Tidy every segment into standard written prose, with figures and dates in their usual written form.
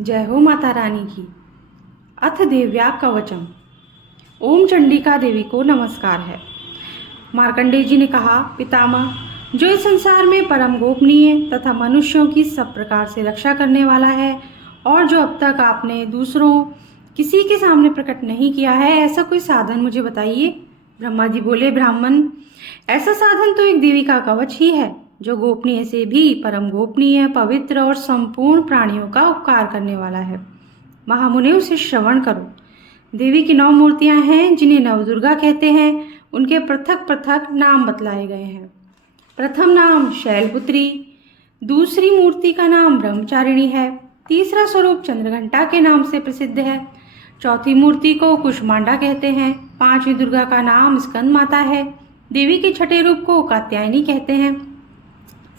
जय हो माता रानी की। अथ देव्या कवचम। ओम चंडिका देवी को नमस्कार है। मार्कंडेय जी ने कहा, पितामह, जो इस संसार में परम गोपनीय तथा मनुष्यों की सब प्रकार से रक्षा करने वाला है और जो अब तक आपने दूसरों किसी के सामने प्रकट नहीं किया है, ऐसा कोई साधन मुझे बताइए। ब्रह्मा जी बोले, ब्राह्मण, ऐसा साधन तो एक देवी का कवच ही है, जो गोपनीय से भी परम गोपनीय, पवित्र और संपूर्ण प्राणियों का उपकार करने वाला है। महामुने, उसे श्रवण करो। देवी की 9 मूर्तियां हैं, जिन्हें नवदुर्गा कहते हैं। उनके पृथक पृथक नाम बतलाए गए हैं। प्रथम नाम शैलपुत्री, दूसरी मूर्ति का नाम ब्रह्मचारिणी है, तीसरा स्वरूप चंद्रघंटा के नाम से प्रसिद्ध है, चौथी मूर्ति को कुष्मांडा कहते हैं, पांचवी दुर्गा का नाम स्कंद माता है, देवी के छठे रूप को कात्यायनी कहते हैं,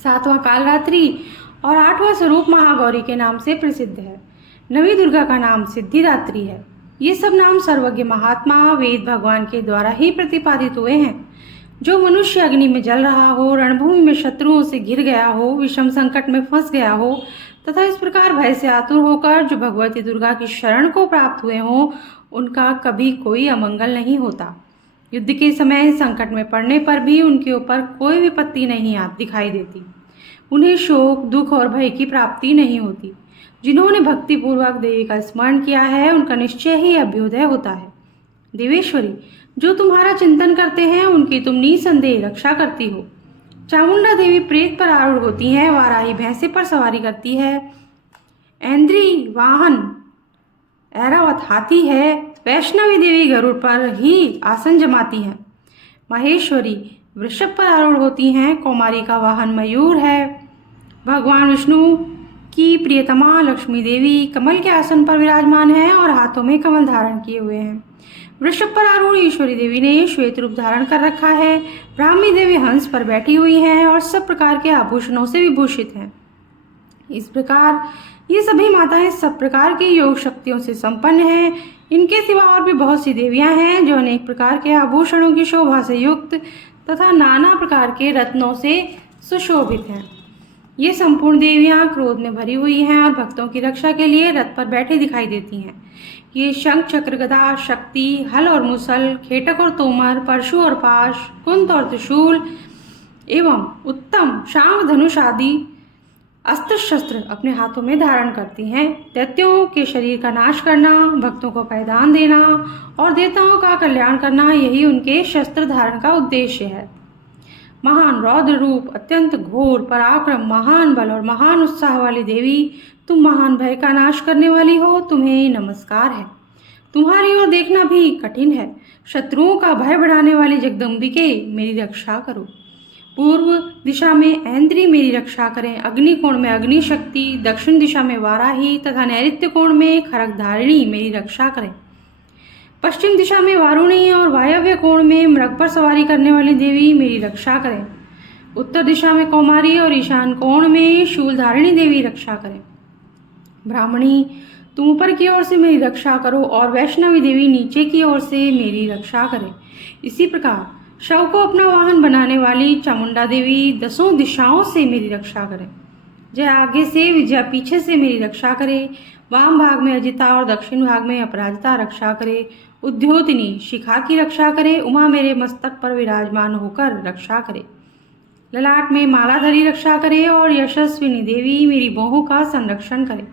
सातवां कालरात्रि और आठवां स्वरूप महागौरी के नाम से प्रसिद्ध है। नवी दुर्गा का नाम सिद्धिदात्री है। ये सब नाम सर्वज्ञ महात्मा वेद भगवान के द्वारा ही प्रतिपादित हुए हैं। जो मनुष्य अग्नि में जल रहा हो, रणभूमि में शत्रुओं से घिर गया हो, विषम संकट में फंस गया हो तथा इस प्रकार भय से आतुर होकर जो भगवती दुर्गा की शरण को प्राप्त हुए हों, उनका कभी कोई अमंगल नहीं होता। युद्ध के समय संकट में पड़ने पर भी उनके ऊपर कोई विपत्ति नहीं दिखाई देती। उन्हें शोक, दुख और भय की प्राप्ति नहीं होती। जिन्होंने भक्तिपूर्वक देवी का स्मरण किया है, उनका निश्चय ही अभ्युदय होता है। देवेश्वरी, जो तुम्हारा चिंतन करते हैं, उनकी तुम निसंदेह रक्षा करती हो। चामुंडा देवी प्रेत पर आरूढ़ होती है, वाराही भैंसे पर सवारी करती है, ऐन्द्री वाहन ऐरावत हाथी है, वैष्णवी देवी गरुड़ पर ही आसन जमाती हैं, माहेश्वरी वृषभ पर आरूढ़ होती हैं, कौमारी का वाहन मयूर है, भगवान विष्णु की प्रियतमा लक्ष्मी देवी कमल के आसन पर विराजमान है और हाथों में कमल धारण किए हुए हैं। वृषभ पर आरूढ़ ईश्वरी देवी ने श्वेत रूप धारण कर रखा है। ब्राह्मी देवी हंस पर बैठी हुई हैं और सब प्रकार के आभूषणों से विभूषित हैं। इस प्रकार ये सभी माताएं सब प्रकार की योग शक्तियों से संपन्न हैं। इनके सिवा और भी बहुत सी देवियां हैं जो अनेक प्रकार के आभूषणों की शोभा से युक्त तथा नाना प्रकार के रत्नों से सुशोभित हैं। ये संपूर्ण देवियां क्रोध में भरी हुई हैं और भक्तों की रक्षा के लिए रथ पर बैठे दिखाई देती हैं। ये शंख, चक्र, गदा, शक्ति, हल और मुसल, खेटक और तोमर, परशु और पाश, कुंत और त्रिशूल एवं उत्तम शांग, धनुष आदि अस्त्र शस्त्र अपने हाथों में धारण करती हैं। दैत्यों के शरीर का नाश करना, भक्तों को पैदान देना और देवताओं का कल्याण करना, यही उनके शस्त्र धारण का उद्देश्य है। महान रौद्र रूप, अत्यंत घोर पराक्रम, महान बल और महान उत्साह वाली देवी, तुम महान भय का नाश करने वाली हो, तुम्हें नमस्कार है। तुम्हारी ओर देखना भी कठिन है। शत्रुओं का भय बढ़ाने वाली जगदम्बिके, मेरी रक्षा करो। पूर्व दिशा में ऐन्द्री मेरी रक्षा करें, अग्नि कोण में अग्नि शक्ति, दक्षिण दिशा में वाराही तथा नैऋत्य कोण में खरगधारिणी मेरी रक्षा करें। पश्चिम दिशा में वारुणी और वायव्य कोण में मृग पर सवारी करने वाली देवी मेरी रक्षा करें। उत्तर दिशा में कौमारी और ईशान कोण में शूलधारिणी देवी रक्षा करें। ब्राह्मणी, तुम ऊपर की ओर से मेरी रक्षा करो और वैष्णवी देवी नीचे की ओर से मेरी रक्षा करें। इसी प्रकार शव को अपना वाहन बनाने वाली चामुंडा देवी 10 दिशाओं से मेरी रक्षा करें। जय आगे से, विजया पीछे से मेरी रक्षा करे। वाम भाग में अजिता और दक्षिण भाग में अपराजिता रक्षा करे। उद्योतिनी शिखा की रक्षा करे। उमा मेरे मस्तक पर विराजमान होकर रक्षा करे। ललाट में मालाधरी रक्षा करे और यशस्विनी देवी मेरी बाहों का संरक्षण करे।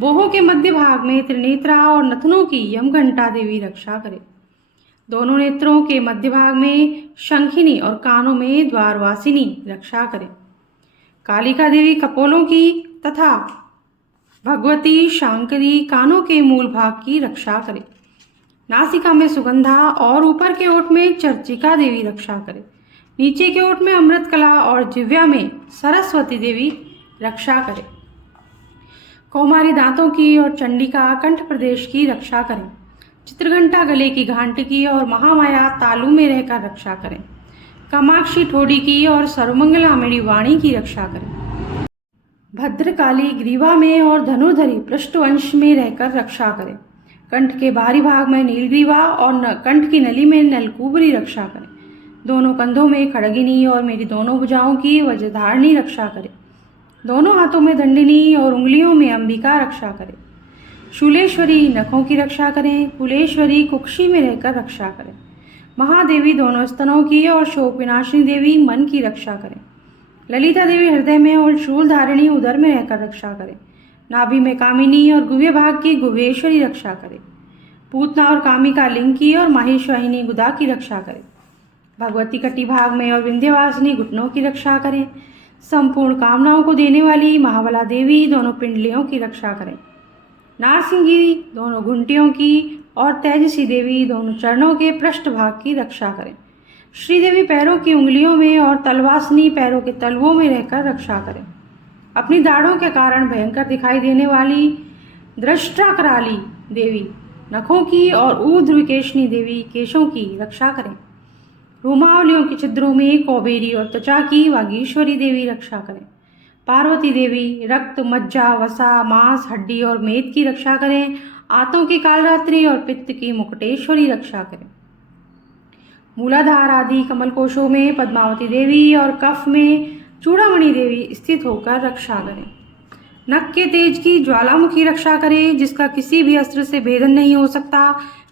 बाहों के मध्य भाग में त्रिनेत्रा और नथनों की यमघंटा देवी रक्षा करे। दोनों नेत्रों के मध्य भाग में शंखिनी और कानों में द्वारवासिनी रक्षा करे। कालिका देवी कपोलों की तथा भगवती शांकरी कानों के मूल भाग की रक्षा करे। नासिका में सुगंधा और ऊपर के ओठ में चर्चिका देवी रक्षा करे। नीचे के ओठ में अमृत कला और जिव्या में सरस्वती देवी रक्षा करे। कौमारी दांतों की और चंडिका कंठ प्रदेश की रक्षा करें। चित्रघंटा गले की घंटकी और महामाया तालू में रहकर रक्षा करें। कामाक्षी ठोड़ी की और सर्वमंगला मेरी वाणी की रक्षा करें। भद्रकाली ग्रीवा में और धनुर्धरी पृष्ठवंश में रहकर रक्षा करें। कंठ के बाहरी भाग में नीलग्रीवा और कंठ की नली में नलकूबरी रक्षा करें। दोनों कंधों में खड़गिनी और मेरी दोनों भुजाओं की वज्रधारणी रक्षा करें। दोनों हाथों में दंडिनी और उंगलियों में अंबिका रक्षा करें। शूलेश्वरी नखों की रक्षा करें, कुलेश्वरी कुक्षी में रहकर रक्षा करें। महादेवी दोनों स्तनों की और शोक विनाशिनी देवी मन की रक्षा करें। ललिता देवी हृदय में और शूलधारिणी उदर में रहकर रक्षा करें। नाभि में कामिनी और गुह्य भाग की गुहेश्वरी रक्षा करें। पूतना और कामिका लिंग की और माहेश्वरिणी गुदा की रक्षा करें। भगवती कटी भाग में और विंध्यवासिनी घुटनों की रक्षा करें। संपूर्ण कामनाओं को देने वाली महाबला देवी दोनों पिंडलियों की रक्षा करें। नारसिंगी दोनों घुंटियों की और तेजसी देवी दोनों चरणों के पृष्ठ भाग की रक्षा करें। श्रीदेवी पैरों की उंगलियों में और तलवासनी पैरों के तलवों में रहकर रक्षा करें। अपनी दाढ़ों के कारण भयंकर दिखाई देने वाली दृष्टा कराली देवी नखों की और ऊर्ध्वकेशनी देवी केशों की रक्षा करें। रोमावलियों के छिद्रों में कौबेरी और त्वचा की वागीश्वरी देवी रक्षा करें। पार्वती देवी रक्त, मज्जा, वसा, मांस, हड्डी और मेद की रक्षा करें। आंतों की कालरात्रि और पित्त की मुकुटेश्वरी रक्षा करें। मूलाधार आदि कमल कोशों में पद्मावती देवी और कफ में चूड़ामणि देवी स्थित होकर रक्षा करें। नख के तेज की ज्वालामुखी रक्षा करें, जिसका किसी भी अस्त्र से भेदन नहीं हो सकता।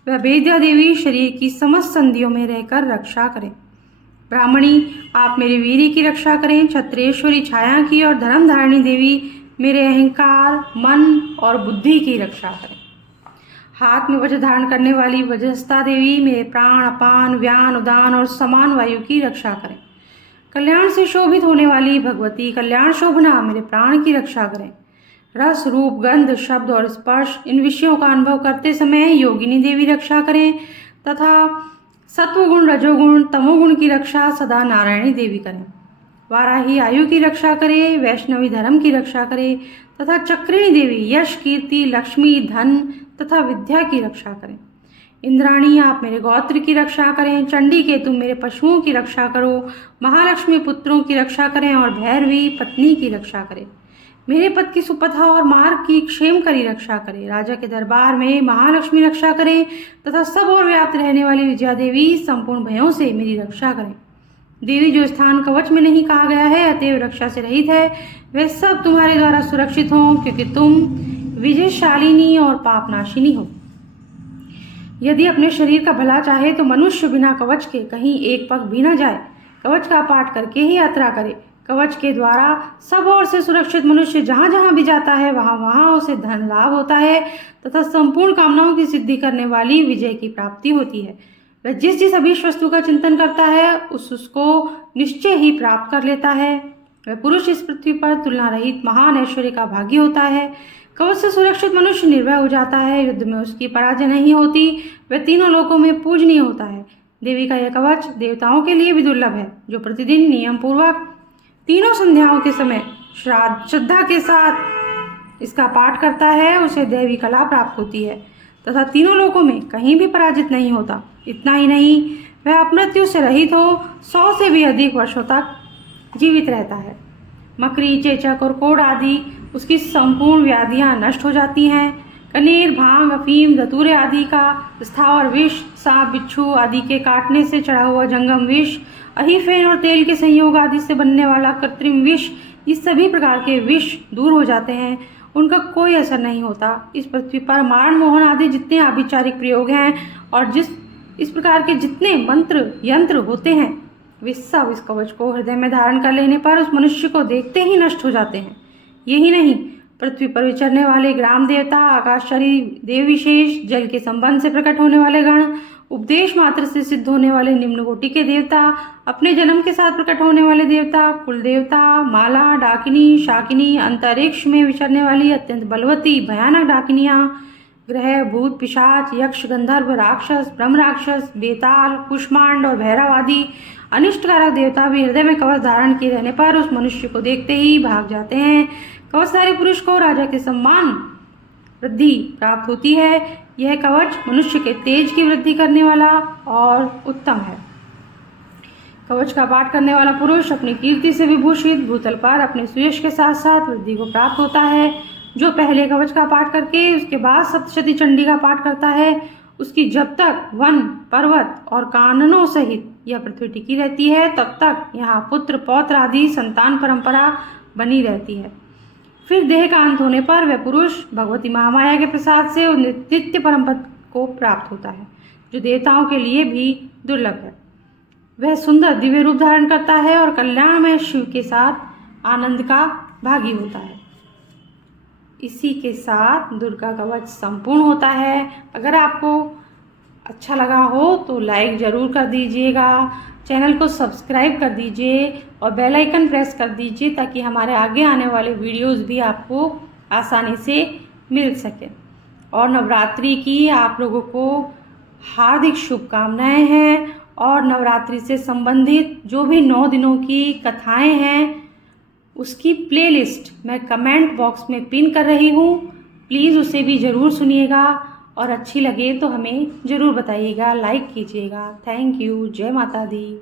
वह वेद्या देवी शरीर की समस्त संधियों में रहकर रक्षा करें। ब्राह्मणी आप मेरे वीर्य की रक्षा करें। क्षत्रेश्वरी छाया की और धर्मधारिणी देवी मेरे अहंकार, मन और बुद्धि की रक्षा करें। हाथ में वज्र धारण करने वाली वज्रहस्ता देवी मेरे प्राण, अपान, व्यान, उदान और समान वायु की रक्षा करें। कल्याण से शोभित होने वाली भगवती कल्याण शोभना मेरे प्राण की रक्षा करें। रस, रूप, गंध, शब्द और स्पर्श इन विषयों का अनुभव करते समय योगिनी देवी रक्षा करें तथा सत्वगुण, रजोगुण, तमोगुण की रक्षा सदा नारायणी देवी करें। वाराही आयु की रक्षा करे, वैष्णवी धर्म की रक्षा करे तथा चक्रिणी देवी यश, कीर्ति, लक्ष्मी, धन तथा विद्या की रक्षा करें। इंद्राणी आप मेरे गोत्र की रक्षा करें। चंडी के तुम मेरे पशुओं की रक्षा करो। महालक्ष्मी पुत्रों की रक्षा करें और भैरवी पत्नी की रक्षा करें। मेरे पद की सुपथा और मार्ग की क्षेम करी रक्षा करें। राजा के दरबार में महालक्ष्मी रक्षा करें तथा सब और व्याप्त रहने वाली विजया देवी संपूर्ण भयों से मेरी रक्षा करें। देवी जो स्थान कवच में नहीं कहा गया है अतएव रक्षा से रहित है, वे सब तुम्हारे द्वारा सुरक्षित हों, क्योंकि तुम विजयशालिनी और पापनाशिनी हो। यदि अपने शरीर का भला चाहे तो मनुष्य बिना कवच के कहीं एक पग भी न जाए, कवच का पाठ करके ही यात्रा करे। कवच के द्वारा सब ओर से सुरक्षित मनुष्य जहाँ जहाँ भी जाता है वहाँ वहाँ उसे धन लाभ होता है तथा संपूर्ण कामनाओं की सिद्धि करने वाली विजय की प्राप्ति होती है। वह जिस जिस अभीष्ट वस्तु का चिंतन करता है उसको निश्चय ही प्राप्त कर लेता है। वह पुरुष इस पृथ्वी पर तुलना रहित महान ऐश्वर्य का भागी होता है। कवच से सुरक्षित मनुष्य निर्भय हो जाता है, युद्ध में उसकी पराजय नहीं होती, वह तीनों लोकों में पूजनीय होता है। देवी का यह कवच देवताओं के लिए भी दुर्लभ है। जो प्रतिदिन नियम पूर्वक तीनों संध्याओं के समय श्रद्धा के साथ इसका पाठ करता है उसे दैवी कला प्राप्त होती है तथा तीनों लोकों में कहीं भी पराजित नहीं होता। इतना ही नहीं, वह अपमृत्यु से रहित हो 100 से भी अधिक वर्षों तक जीवित रहता है। मकड़ी, चेचक और कोढ़ आदि उसकी संपूर्ण व्याधियां नष्ट हो जाती हैं। कनेर, भांग, अफीम, धतूरे आदि का स्थावर विष, सांप, बिच्छू आदि के काटने से चढ़ा हुआ जंगम विष, अहीफेन और तेल के संयोग आदि से बनने वाला कृत्रिम विष, ये सभी प्रकार के विष दूर हो जाते हैं, उनका कोई असर नहीं होता। इस पृथ्वी पर मारण, मोहन आदि जितने आभिचारिक प्रयोग हैं और इस प्रकार के जितने मंत्र यंत्र होते हैं वे सब इस कवच को हृदय में धारण कर लेने पर उस मनुष्य को देखते ही नष्ट हो जाते हैं। यही नहीं, पृथ्वी पर विचरने वाले ग्राम देवता, आकाशचारी देव विशेष, जल के संबंध से प्रकट होने वाले गण, उपदेश मात्र से सिद्ध होने वाले निम्न कोटि के देवता, अपने जन्म के साथ प्रकट होने वाले देवता, कुल देवता, माला, डाकिनी, शाकिनी, अंतरिक्ष में विचरने वाली अत्यंत बलवती भयानक डाकिनियाँ, ग्रह, भूत, पिशाच, यक्ष, गंधर्व, राक्षस, ब्रह्म राक्षस, बेताल, कुष्मांड और भैरव आदि अनिष्टकारक देवता भी हृदय में कवच धारण किए रहने पर उस मनुष्य को देखते ही भाग जाते हैं। कवचधारी पुरुष को राजा के सम्मान वृद्धि प्राप्त होती है। यह कवच मनुष्य के तेज की वृद्धि करने वाला और उत्तम है। कवच का पाठ करने वाला पुरुष अपनी कीर्ति से विभूषित भूतल पर अपने सुयश के साथ साथ वृद्धि को प्राप्त होता है। जो पहले कवच का पाठ करके उसके बाद सप्तशती चंडी का पाठ करता है, उसकी जब तक वन, पर्वत और काननों सहित यह पृथ्वी टिकी रहती है तब तक यहाँ पुत्र, पौत्र आदि संतान परंपरा बनी रहती है। फिर देह का अंत होने पर वह पुरुष भगवती महामाया के प्रसाद से नित्य परम पद को प्राप्त होता है, जो देवताओं के लिए भी दुर्लभ है। वह सुंदर दिव्य रूप धारण करता है और कल्याणमय शिव के साथ आनंद का भागी होता है। इसी के साथ दुर्गा कवच संपूर्ण होता है। अगर आपको अच्छा लगा हो तो लाइक ज़रूर कर दीजिएगा, चैनल को सब्सक्राइब कर दीजिए और बेल आइकन प्रेस कर दीजिए ताकि हमारे आगे आने वाले वीडियोस भी आपको आसानी से मिल सके। और नवरात्रि की आप लोगों को हार्दिक शुभकामनाएं हैं। और नवरात्रि से संबंधित जो भी 9 दिनों की कथाएं हैं उसकी प्लेलिस्ट मैं कमेंट बॉक्स में पिन कर रही हूँ, प्लीज़ उसे भी ज़रूर सुनिएगा और अच्छी लगे तो हमें ज़रूर बताइएगा, लाइक कीजिएगा। Thank you. जय माता दी।